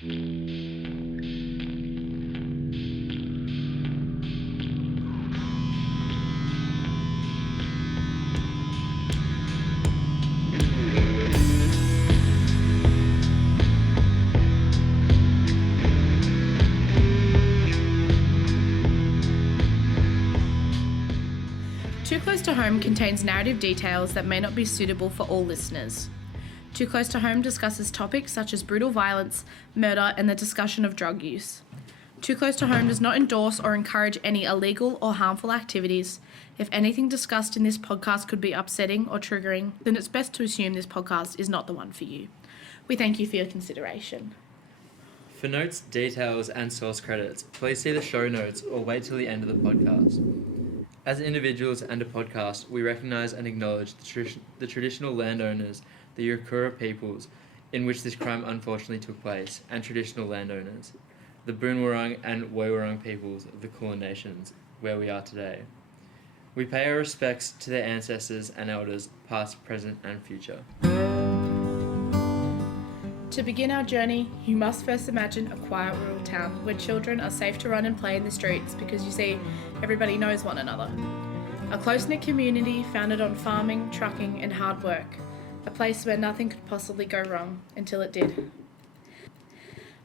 Too Close to Home contains narrative details that may not be suitable for all listeners. Too Close to Home discusses topics such as brutal violence, murder, and the discussion of drug use. Too Close to Home does not endorse or encourage any illegal or harmful activities. If anything discussed in this podcast could be upsetting or triggering, then it's best to assume this podcast is not the one for you. We thank you for your consideration. For notes, details, and source credits, please see the show notes or wait till the end of the podcast. As individuals and a podcast, we recognise and acknowledge the traditional landowners, the Yurkura peoples, in which this crime unfortunately took place, and traditional landowners, the Boonwurrung and Woiwurrung peoples of the Kulin Nations, where we are today. We pay our respects to their ancestors and elders, past, present, and future. To begin our journey, you must first imagine a quiet rural town where children are safe to run and play in the streets because, you see, everybody knows one another. A close-knit community founded on farming, trucking and hard work. A place where nothing could possibly go wrong until it did.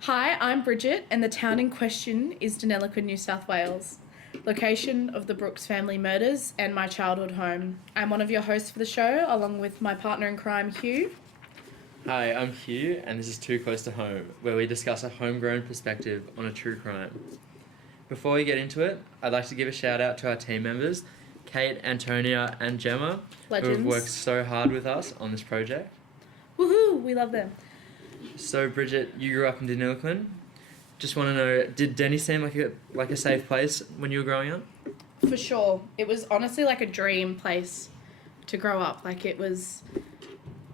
Hi, I'm Bridget and the town in question is Deniliquin, New South Wales, location of the Brooks family murders and my childhood home. I'm one of your hosts for the show along with my partner in crime, Hugh. Hi, I'm Hugh, and this is Too Close to Home, where we discuss a homegrown perspective on a true crime. Before we get into it, I'd like to give a shout out to our team members, Kate, Antonia, and Gemma, Legends. who have worked so hard with us on this project. Woohoo! We love them. So, Bridget, you grew up in Deniliquin. Just want to know, did Denny seem like a safe place when you were growing up? For sure. It was honestly like a dream place to grow up. Like it was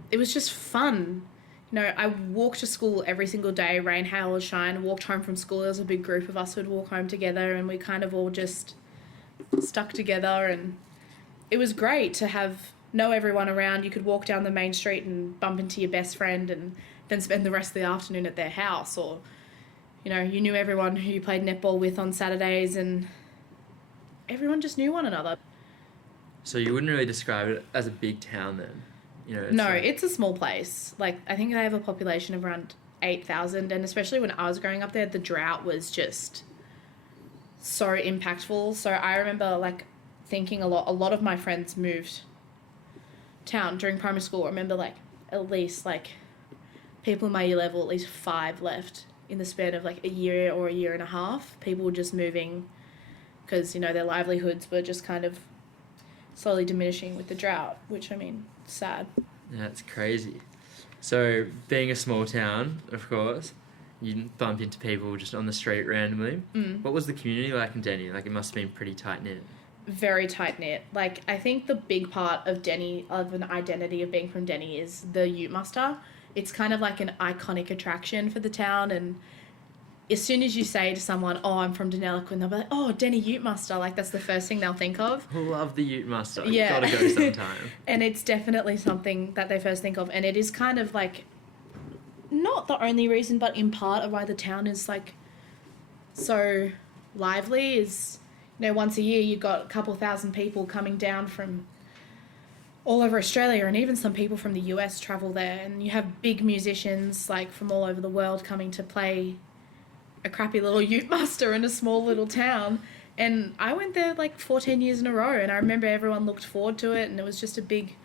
just fun. You know, I walked to school every single day, rain, hail, or shine, walked home from school. There was a big group of us who would walk home together and we kind of all just stuck together, and it was great to know everyone around. You could walk down the main street and bump into your best friend and then spend the rest of the afternoon at their house, or, you know, you knew everyone who you played netball with on Saturdays and everyone just knew one another. So you wouldn't really describe it as a big town then? You know, it's a small place. Like, I think they have a population of around 8,000, and especially when I was growing up there, the drought was just so impactful. So I remember, like, thinking a lot of my friends moved town during primary school. I remember, like, at least, like, people in my year level, at least 5 left in the span of, like, a year or a year and a half. People were just moving because, you know, their livelihoods were just kind of slowly diminishing with the drought, which, I mean, sad. Yeah, it's crazy. So, being a small town, of course, you didn't bump into people just on the street randomly. What was the community like in Denny? Like, it must have been pretty tight-knit. Very tight-knit. Like, I think the big part of Denny, of an identity of being from Denny, is the Ute Muster. It's kind of like an iconic attraction for the town, and as soon as you say to someone, oh, I'm from Deniliquin, they'll be like, oh, Denny Ute Muster. Like, that's the first thing they'll think of. Love the Ute Muster. Yeah. Gotta go sometime. And it's definitely something that they first think of. And it is kind of like, not the only reason, but in part of why the town is, like, so lively is, you know, once a year you've got a couple thousand people coming down from all over Australia, and even some people from the US travel there. And you have big musicians, like, from all over the world coming to play a crappy little Ute Muster in a small little town. And I went there like 14 years in a row, and I remember everyone looked forward to it, and it was just a big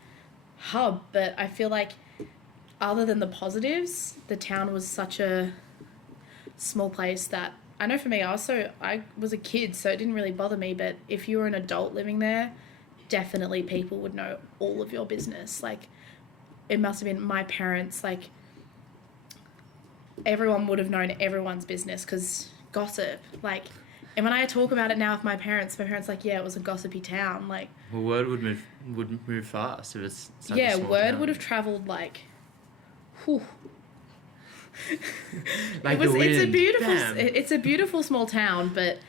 hub. But I feel like other than the positives, the town was such a small place that, I know for me, I was a kid, so it didn't really bother me, but if you were an adult living there, definitely people would know all of your business. Like, it must have been my parents, like, everyone would have known everyone's business because gossip, like, and when I talk about it now with my parents like, yeah, it was a gossipy town. Like, well, word would move fast if it's such a small word town. would have travelled like, whew. Like the wind. It's a beautiful small town, but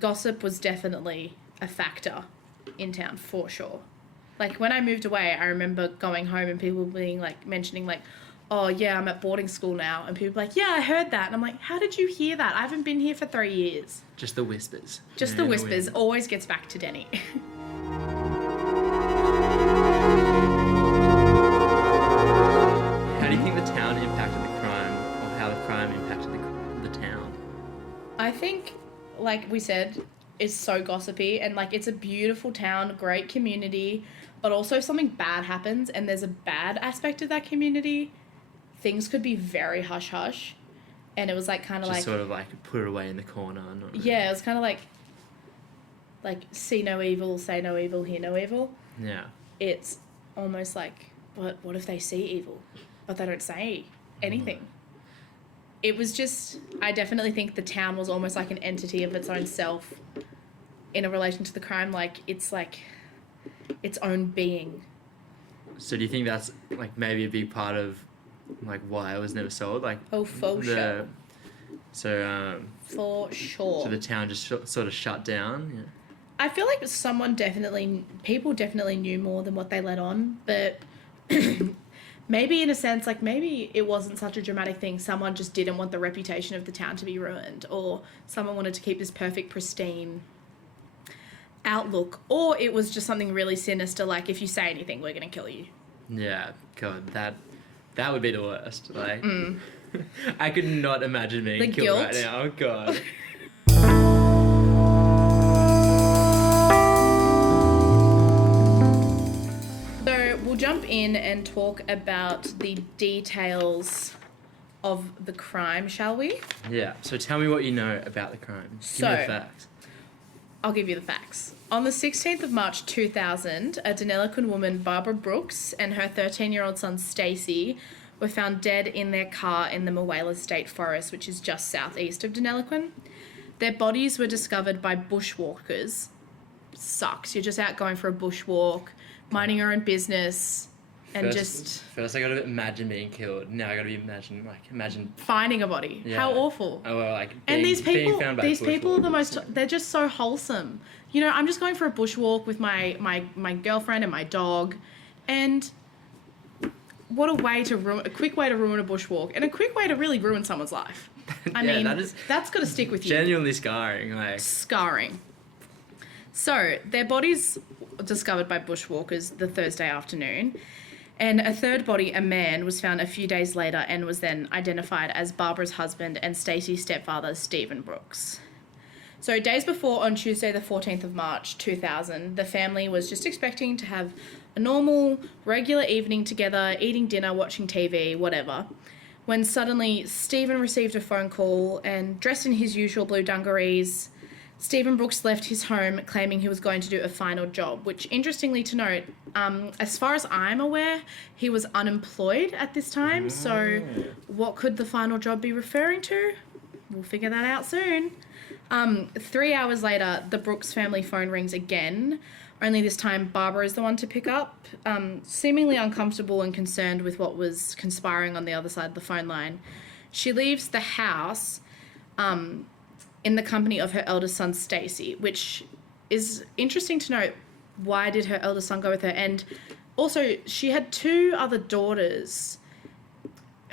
gossip was definitely a factor in town for sure. Like, when I moved away, I remember going home and people being like, mentioning like, oh, yeah, I'm at boarding school now. And people are like, yeah, I heard that. And I'm like, how did you hear that? I haven't been here for 3 years. Just the whispers. Just the whispers always gets back to Denny. How do you think the town impacted the crime, or how the crime impacted the town? I think, like we said, it's so gossipy, and like it's a beautiful town, great community, but also if something bad happens and there's a bad aspect of that community, things could be very hush hush. And it was like kind of like, sort of like put it away in the corner. Not really. Yeah, it was kind of like see no evil, say no evil, hear no evil. Yeah. It's almost like, but what if they see evil, but they don't say anything? It was just, I definitely think the town was almost like an entity of its own self in a relation to the crime. Like, it's like its own being. So do you think that's like maybe a big part of like why it was never sold? Like, Oh, for sure. So For sure. so the town just sort of shut down. Yeah. I feel like people definitely knew more than what they let on, but maybe in a sense, like maybe it wasn't such a dramatic thing. Someone just didn't want the reputation of the town to be ruined, or someone wanted to keep this perfect, pristine outlook, or it was just something really sinister, like if you say anything, we're going to kill you. Yeah, God, that would be the worst. Like, I could not imagine being The killed guilt. right now. Oh, God. So we'll jump in and talk about the details of the crime, shall we? Yeah, so tell me what you know about the crime. Give me the So- facts. I'll give you the facts. On the 16th of March 2000, a Deniliquin woman, Barbara Brooks, and her 13-year-old son, Stacey, were found dead in their car in the Moala State Forest, which is just southeast of Deniliquin. Their bodies were discovered by bushwalkers. Sucks. You're just out going for a bushwalk, minding your own business, and First I gotta imagine being killed. Now I gotta imagine. finding a body. Yeah. How awful. Oh, well, like And these being people, found by these people are the bushwalkers. most, they're just so wholesome. You know, I'm just going for a bushwalk with my girlfriend and my dog, and what a quick way to ruin a bushwalk, and a quick way to really ruin someone's life. I Yeah, mean, that's got to stick with you. Genuinely scarring. Like, Scarring. So, their bodies were discovered by bushwalkers the Thursday afternoon, and a third body, a man, was found a few days later and was then identified as Barbara's husband and Stacey's stepfather, Stephen Brooks. So days before, on Tuesday the 14th of March 2000, the family was just expecting to have a normal, regular evening together, eating dinner, watching TV, whatever, when suddenly Stephen received a phone call, and dressed in his usual blue dungarees, Stephen Brooks left his home claiming he was going to do a final job, which, interestingly to note, as far as I'm aware, he was unemployed at this time. So what could the final job be referring to? We'll figure that out soon. 3 hours later, the Brooks family phone rings again, only this time Barbara is the one to pick up. Seemingly uncomfortable and concerned with what was conspiring on the other side of the phone line, she leaves the house in the company of her eldest son, Stacey, which is interesting to note. Why did her eldest son go with her? And also, she had two other daughters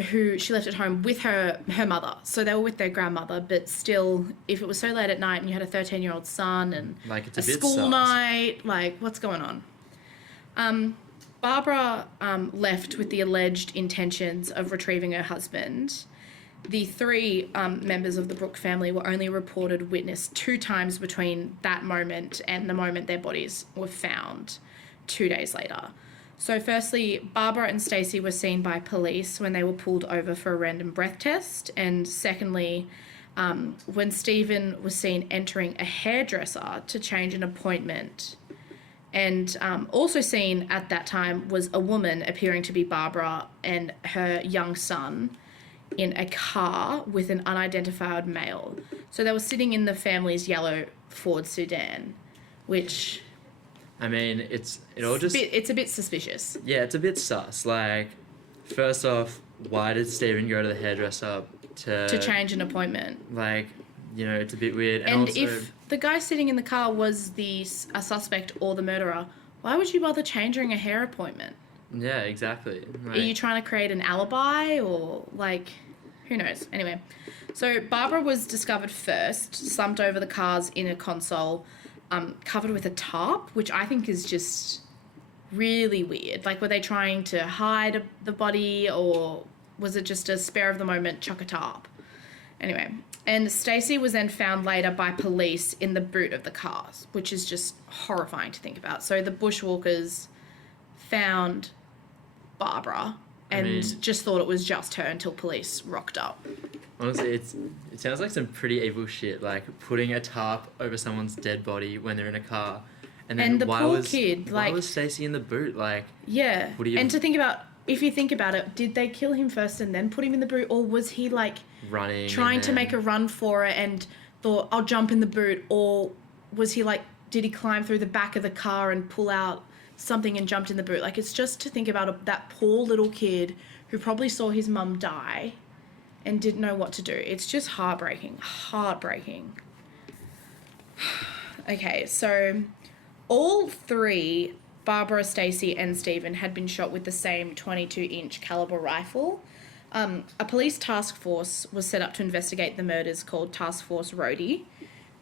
who she left at home with her mother. So they were with their grandmother, but still, if it was so late at night and you had a 13-year-old son and Like, it's a a bit school sus. night, like, what's going on? Barbara left with the alleged intentions of retrieving her husband. The three members of the Brooke family were only reported witness 2 times between that moment and the moment their bodies were found 2 days later. So firstly, Barbara and Stacey were seen by police when they were pulled over for a random breath test. And secondly, when Stephen was seen entering a hairdresser to change an appointment. And also seen at that time was a woman appearing to be Barbara and her young son in a car with an unidentified male. So they were sitting in the family's yellow Ford sedan, which... I mean, it's a bit suspicious. Yeah, it's a bit sus. Like, first off, why did Stephen go to the hairdresser To change an appointment. Like, you know, it's a bit weird. And also, if the guy sitting in the car was a suspect or the murderer, why would you bother changing a hair appointment? Yeah, exactly. Are you trying to create an alibi or, like, who knows? Anyway, so Barbara was discovered first, slumped over the car's inner console, covered with a tarp, which I think is just really weird. Like, were they trying to hide the body, or was it just a spare of the moment, chuck a tarp? Anyway, and Stacey was then found later by police in the boot of the car, which is just horrifying to think about. So the bushwalkers found Barbara and just thought it was just her until police rocked up. Honestly, it sounds like some pretty evil shit, like putting a tarp over someone's dead body when they're in a car. And then the why poor was, kid, why like... was Stacey in the boot? Like, yeah. What do you... And to think about, if you think about it, did they kill him first and then put him in the boot? Or was he, like... running, trying to make a run for it and thought, I'll jump in the boot? Or was he, like... did he climb through the back of the car and pull out something and jumped in the boot? Like, it's just to think about that poor little kid who probably saw his mum die and didn't know what to do. It's just heartbreaking. Heartbreaking. Okay, so all three, Barbara, Stacey, and Stephen, had been shot with the same 22-inch caliber rifle. A police task force was set up to investigate the murders called Task Force Rhodey.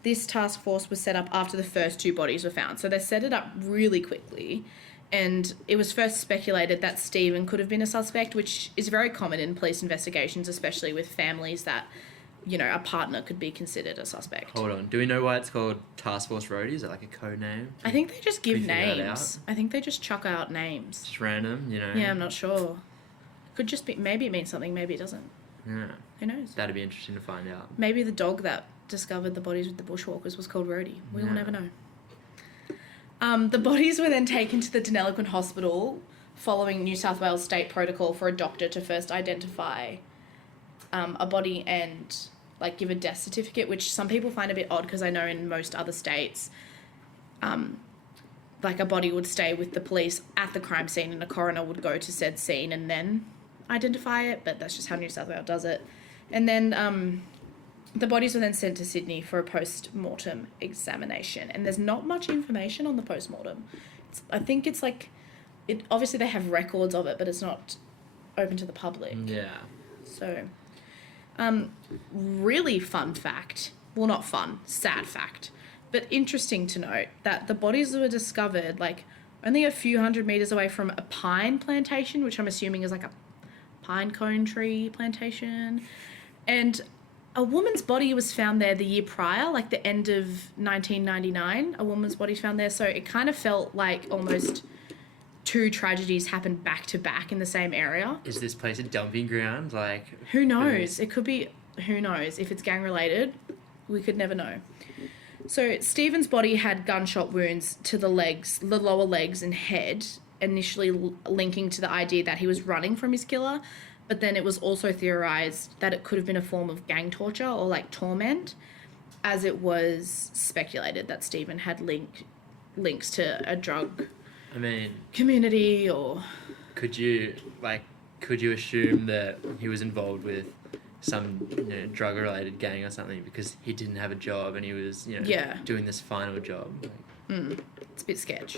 This task force was set up after the first two bodies were found. So they set it up really quickly. And it was first speculated that Stephen could have been a suspect, which is very common in police investigations, especially with families that, you know, a partner could be considered a suspect. Hold on. Do we know why it's called Task Force Rhodey? Is it like a code name? I think they just give names. I think they just chuck out names. Just random, you know? Yeah, I'm not sure. Could just be, maybe it means something, maybe it doesn't. Yeah. Who knows? That'd be interesting to find out. Maybe the dog that discovered the bodies with the bushwalkers was called Rhodey. We'll never know. The bodies were then taken to the Deniliquin Hospital following New South Wales state protocol for a doctor to first identify a body and, like, give a death certificate, which some people find a bit odd because I know in most other states, like, a body would stay with the police at the crime scene and a coroner would go to said scene and then identify it, but that's just how New South Wales does it. And then the bodies were then sent to Sydney for a post-mortem examination. And there's not much information on the post-mortem. I think it's like... obviously, they have records of it, but it's not open to the public. Yeah. So, really fun fact. Well, not fun. Sad fact. But interesting to note that the bodies were discovered, like, only a few hundred metres away from a pine plantation, which I'm assuming is like a pine cone tree plantation. And... a woman's body was found there the year prior, like the end of 1999. A woman's body found there. So it kind of felt like almost two tragedies happened back to back in the same area. Is this place a dumping ground? Like, who knows? It could be, who knows? If it's gang related, we could never know. So Stephen's body had gunshot wounds to the legs, the lower legs and head, initially linking to the idea that he was running from his killer. But then it was also theorised that it could have been a form of gang torture or, like, torment, as it was speculated that Stephen had links to a drug community or... Could you assume that he was involved with some, you know, drug-related gang or something because he didn't have a job and he was, you know, doing this final job? It's a bit sketch.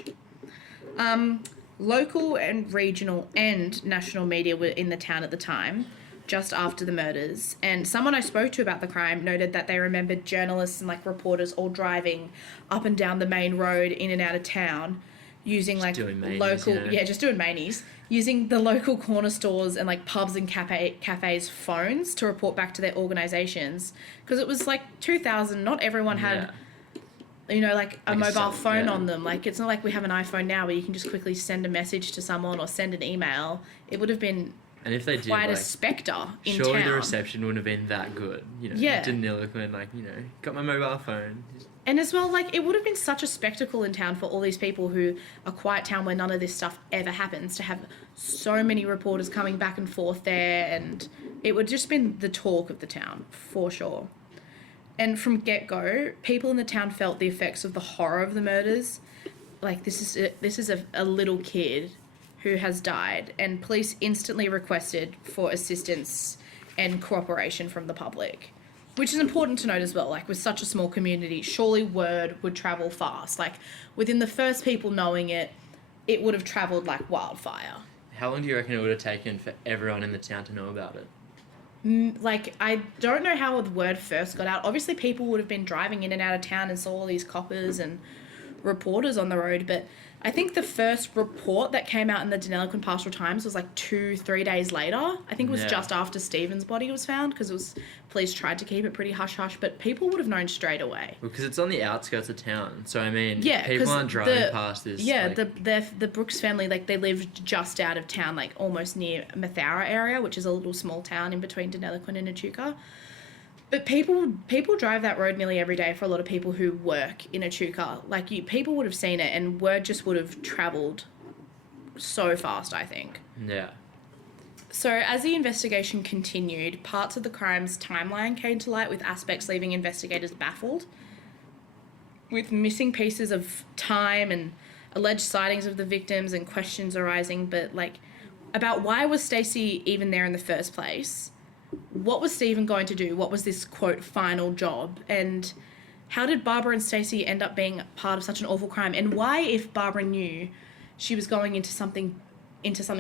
Local and regional and national media were in the town at the time, just after the murders, and someone I spoke to about the crime noted that they remembered journalists and, like, reporters all driving up and down the main road in and out of town using, like, local... you know? Just doing manies. Using the local corner stores and, like, pubs and cafes' phones to report back to their organisations. Because it was, like, 2000, not everyone had... you know, like a mobile phone on them. Like, it's not like we have an iPhone now where you can just quickly send a message to someone or send an email. It would have been quite a spectre in town. Surely the reception wouldn't have been that good. You know, Deniliquin, like, you know, got my mobile phone. And as well, like, it would have been such a spectacle in town for all these people who a quiet town where none of this stuff ever happens, to have so many reporters coming back and forth there, and it would just been the talk of the town, for sure. And from get-go, people in the town felt the effects of the horror of the murders. Like, this is a little kid who has died, and police instantly requested for assistance and cooperation from the public, which is important to note as well. Like, with such a small community, surely word would travel fast. Like, within the first people knowing it, it would have travelled like wildfire. how long do you reckon it would have taken for everyone in the town to know about it? Like, I don't know how the word first got out. Obviously, people would have been driving in and out of town and saw all these coppers and reporters on the road, but I think the first report that came out in the Deniliquin Pastoral Times was like 2-3 days later. I think it was just after Stephen's body was found, because police tried to keep it pretty hush-hush, but people would have known straight away. Because it's on the outskirts of town, so I mean, yeah, people aren't driving past this. Yeah, like... the Brooks family, like, they lived just out of town, like almost near Mathaura area, which is a little small town in between Deniliquin and Echuca. But people drive that road nearly every day for a lot of people who work in Echuca. Like, people would have seen it, and word just would have travelled so fast, I think. Yeah. So as the investigation continued, parts of the crime's timeline came to light, with aspects leaving investigators baffled, with missing pieces of time and alleged sightings of the victims and questions arising, but, like, about why was Stacey even there in the first place? What was Stephen going to do? What was this, quote, final job? And how did Barbara and Stacey end up being part of such an awful crime? And why, if Barbara knew she was going into something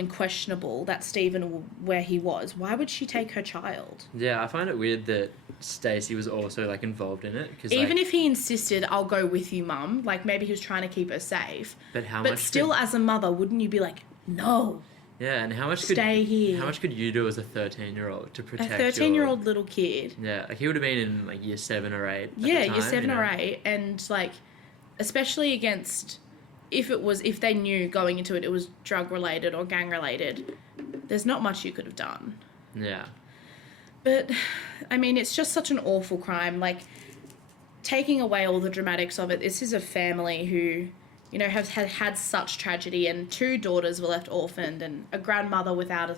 questionable, that Stephen, where he was, why would she take her child? Yeah, I find it weird that Stacey was also, like, involved in it. Cause, even if he insisted, I'll go with you, Mum, like, maybe he was trying to keep her safe. But still, as a mother, wouldn't you be like, no? Yeah, and how much Stay here. How much could you do as a 13-year-old to protect a 13-year-old little kid? Yeah, like, he would have been in, like, year 7 or 8. Yeah, year 7 or 8, and, like, especially against, if they knew going into it was drug related or gang related, there's not much you could have done. Yeah. But I mean, it's just such an awful crime. Like, taking away all the dramatics of it, this is a family who, you know, have had such tragedy, and 2 daughters were left orphaned, and a grandmother without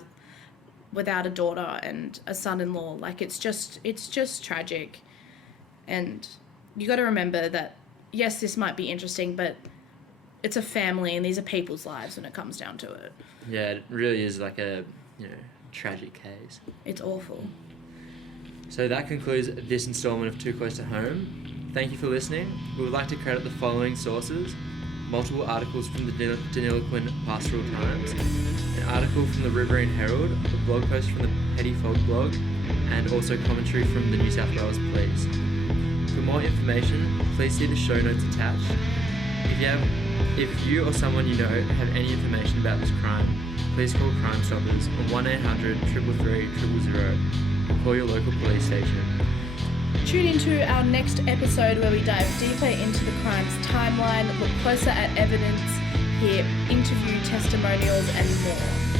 a daughter, and a son-in-law. Like, it's just tragic. And you got to remember that, yes, this might be interesting, but it's a family, and these are people's lives when it comes down to it. Yeah, it really is like a, you know, tragic case. It's awful. So that concludes this installment of Too Close to Home. Thank you for listening. We would like to credit the following sources: multiple articles from the Deniliquin Pastoral Times, an article from the Riverine Herald, a blog post from the Petty Fog blog, and also commentary from the New South Wales Police. For more information, please see the show notes attached. If you or someone you know have any information about this crime, please call Crime Stoppers on 1-800-333-000 or call your local police station. Tune into our next episode where we dive deeper into the crime's timeline, look closer at evidence, hear interview testimonials and more.